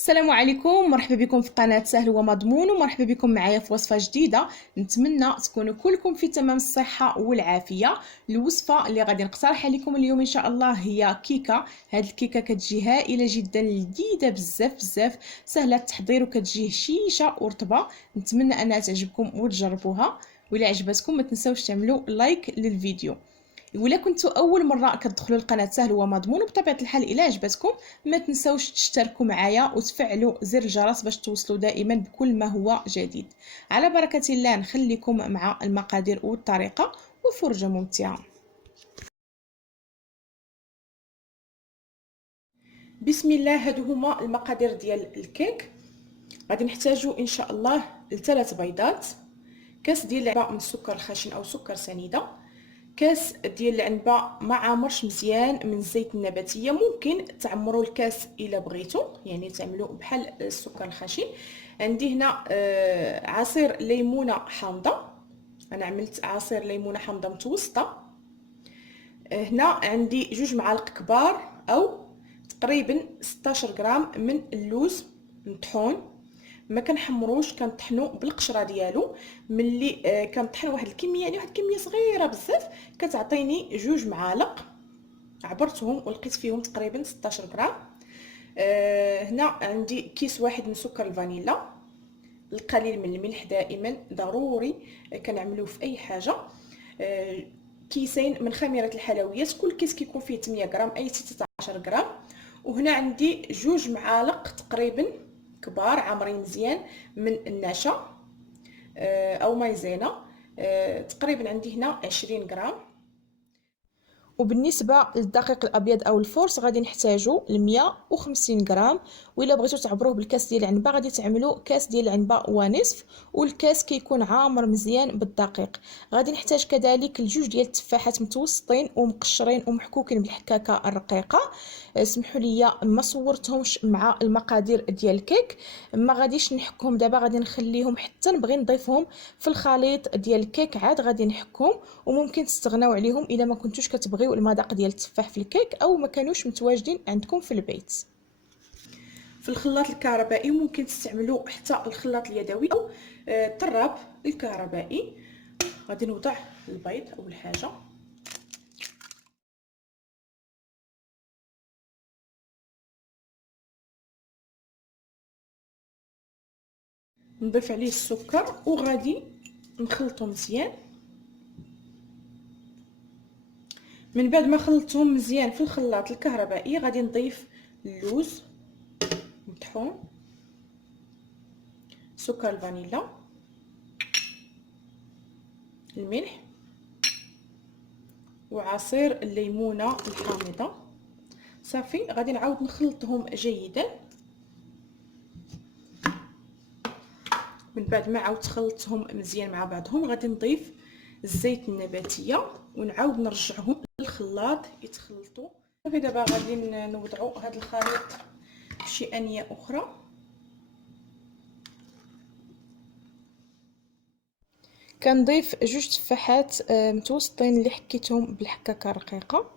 السلام عليكم، مرحبا بكم في قناة سهل ومضمون، ومرحبا بكم معايا في وصفة جديدة. نتمنى تكونوا كلكم في تمام الصحة والعافية. الوصفة اللي غادي نقترحها لكم اليوم ان شاء الله هي كيكة. هاد الكيكة كتجي هائلة جدا، لذيذة بزاف بزاف، سهلة التحضير وكتجي هشيشة ورطبة. نتمنى انها تعجبكم وتجربوها، وإلا عجبتكم ما تنساوش تعملوا لايك للفيديو. ولا كنتوا اول مره كتدخلوا القناه سهل ومضمون، وبطبيعه الحال الا عجبتكم ما تنساوش تشتركوا معايا وتفعلوا زر الجرس باش توصلوا دائما بكل ما هو جديد. على بركه الله نخليكم مع المقادير والطريقه وفرجه ممتعه. بسم الله، هادو هما المقادير ديال الكيك. غادي نحتاجوا ان شاء الله لثلاث بيضات، كاس ديال العنبه من السكر الخشن او سكر سنيده، كاس ديال العنبه ما عامرش مزيان من الزيت النباتيه. ممكن تعمروا الكاس الا بغيتوا، يعني تعملوا بحال السكر الخشن. عندي هنا عصير ليمونه حامضه، انا عملت عصير ليمونه حامضه متوسطه. هنا عندي 2 معالق كبار او تقريبا 16 غرام من اللوز مطحون. ما كنحمروش، كنطحنو بالقشره ديالو. ملي كنطحن واحد الكميه، يعني واحد الكميه صغيره بزاف، كتعطيني 2 معالق. عبرتهم ولقيت فيهم تقريبا 16 غرام. هنا عندي كيس واحد من سكر الفانيلا. القليل من الملح دائما ضروري كنعملوه في اي حاجه. كيسين من خميره الحلويات، كل كيس كيكون فيه 8 غرام اي 16 غرام. وهنا عندي 2 معالق تقريبا كبار عامرين مزيان من النشا او مايزينا. تقريبا عندي هنا 20 غرام. وبالنسبه للدقيق الابيض او الفورس غادي نحتاجو 150 غرام. والا بغيتو تعبروه بالكاس ديال العنبه غادي تعملوا كاس ديال العنبه ونصف، والكاس كيكون عامر مزيان بالدقيق. غادي نحتاج كذلك الجوج ديال التفاحات متوسطين ومقشرين ومحكوكين بالحكاكه الرقيقه. اسمحوا لي ما صورتهمش مع المقادير ديال الكيك، ما غاديش نحكهم دابا، غادي نخليهم حتى نبغي نضيفهم في الخليط ديال الكيك عاد غادي نحكهم. وممكن تستغناو عليهم الا ما كنتوش كتبغيو المذاق ديال التفاح في الكيك او ما كانوش متواجدين عندكم في البيت. في الخلاط الكهربائي ممكن تستعملوا حتى الخلاط اليدوي او الطراب الكهربائي. غادي نوضع البيض اول حاجه، نضيف عليه السكر وغادي نخلطو مزيان. من بعد ما خلطتهم مزيان في الخلاط الكهربائي غادي نضيف اللوز مطحون، سكر الفانيلا، الملح، وعصير الليمونه الحامضه. صافي غادي نعاود نخلطهم جيدا. من بعد ما عاودت خلطتهم مزيان مع بعضهم غادي نضيف الزيت النباتيه ونعاود نرجعهم للخلاط يتخلطوا. صافي دابا غادي نوضعوا هذا الخليط في شي انيه اخرى. كنضيف 2 تفاحات متوسطين اللي حكيتهم بالحكاكه رقيقه.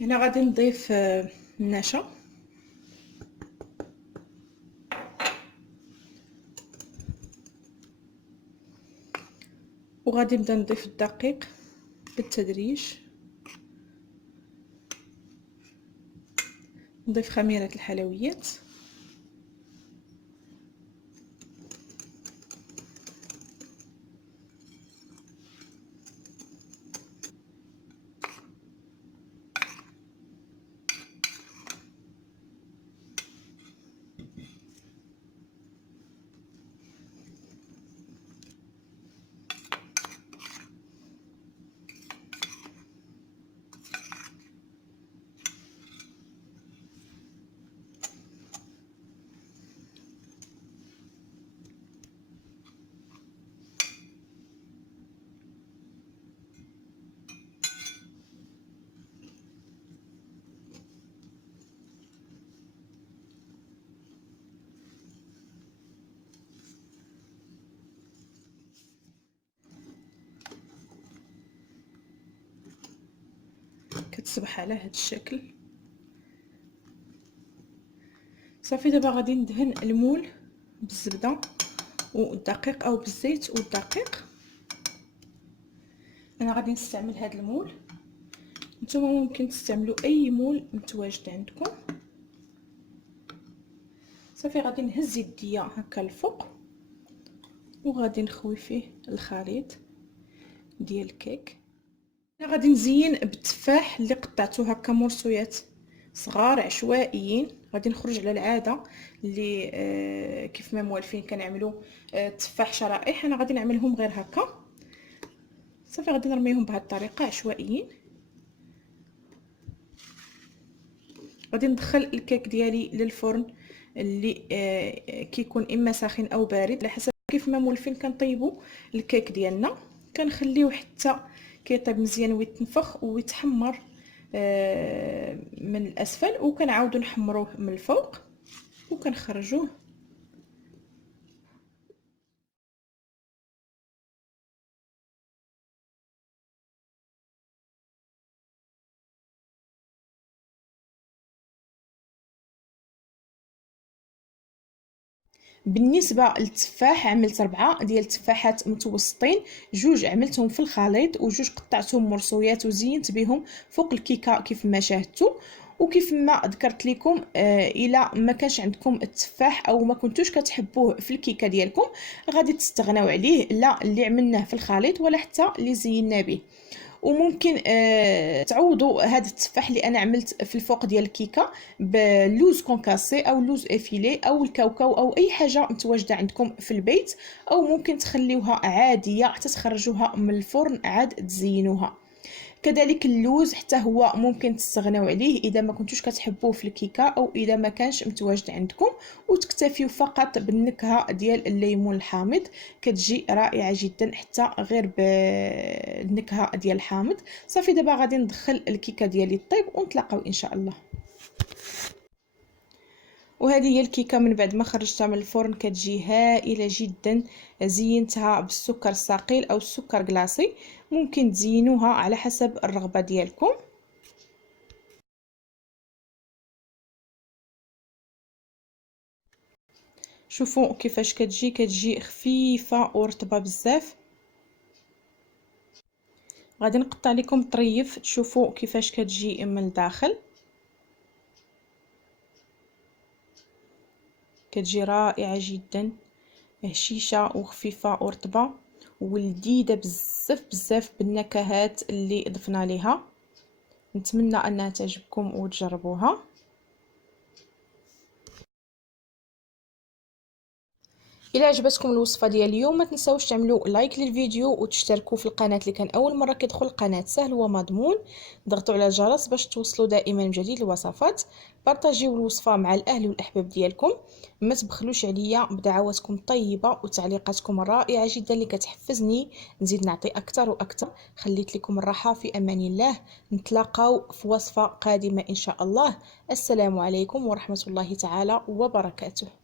هنا غادي نضيف النشا، وغادي نبدا نضيف الدقيق بالتدريج. نضيف خميره الحلويات، كتصبح على هذا الشكل. صافي دابا غادي ندهن المول بالزبده والدقيق او بالزيت والدقيق. انا غادي نستعمل هذا المول، نتوما ممكن تستعملوا اي مول متواجد عندكم. صافي غادي نهز يديا هكا الفوق وغادي نخوي فيه الخليط ديال الكيك. انا غادي نزين بالتفاح اللي قطعته هكا مرصويات صغار عشوائيين. غادي نخرج على العاده اللي كيف ما موالفين كنعملوا تفاح شرائح، انا غادي نعملهم غير هكا. صافي غادي نرميهم بهذه الطريقه عشوائيين. غادي ندخل الكيك ديالي للفرن اللي كيكون اما ساخن او بارد على حسب كيف ما مولفين كنطيبوا الكيك ديالنا. كنخليوه حتى كيطيب مزيان ويتنفخ ويتحمر من الاسفل، وكنعاودوا نحمروه من الفوق وكنخرجوه. بالنسبه للتفاح عملت 4 ديال التفاحات متوسطين، 2 عملتهم في الخليط و2 قطعتهم مرصويات وزينت بهم فوق الكيكه كيف ما شاهدتوا. وكيف ما ذكرت لكم الا ما كانش عندكم التفاح او ما كنتوش كتحبوه في الكيكه ديالكم غادي تستغناو عليه، لا اللي عملناه في الخليط ولا حتى اللي زينا به. وممكن تعوضوا هذا التفاح اللي انا عملت في الفوق ديال الكيكه بلوز كونكاسي او لوز افيلي او الكاوكاو او اي حاجه متواجده عندكم في البيت، او ممكن تخليوها عاديه حتى تخرجوها من الفرن عاد تزينوها. كذلك اللوز حتى هو ممكن تستغناو عليه اذا ما كنتوش كتحبوه في الكيكه او اذا ما كانش متواجد عندكم، وتكتفيو فقط بالنكهه ديال الليمون الحامض كتجي رائعه جدا حتى غير بالنكهه ديال الحامض. صافي دابا غادي ندخل الكيكه ديالي طيب ونتلاقاو ان شاء الله. وهذه هي الكيكه من بعد ما خرجتها من الفرن كتجي هائله جدا. زينتها بالسكر الثقيل او السكر كلاصي، ممكن تزينوها على حسب الرغبه ديالكم. شوفوا كيفاش كتجي خفيفه ورطبه بزاف. غادي نقطع لكم طريف تشوفوا كيفاش كتجي من الداخل. كتجي رائعه جدا، هشيشه وخفيفه ورطبه ولذيذه بزاف بزاف بالنكهات اللي ضفنا ليها. نتمنى انها تعجبكم وتجربوها. الى عجبتكم الوصفه ديال اليوم ما تنساوش تعملوا لايك للفيديو وتشتركوا في القناه اللي كان اول مره كيدخل القناه سهل ومضمون. ضغطوا على الجرس باش توصلوا دائما بجديد الوصفات. بارطاجيو الوصفه مع الاهل والاحباب ديالكم. ما تبخلوش عليا بدعواتكم الطيبه وتعليقاتكم الرائعه جدا اللي كتحفزني نزيد نعطي اكثر واكثر. خليت لكم الراحه في امان الله. نتلاقاو في وصفه قادمه ان شاء الله. السلام عليكم ورحمه الله تعالى وبركاته.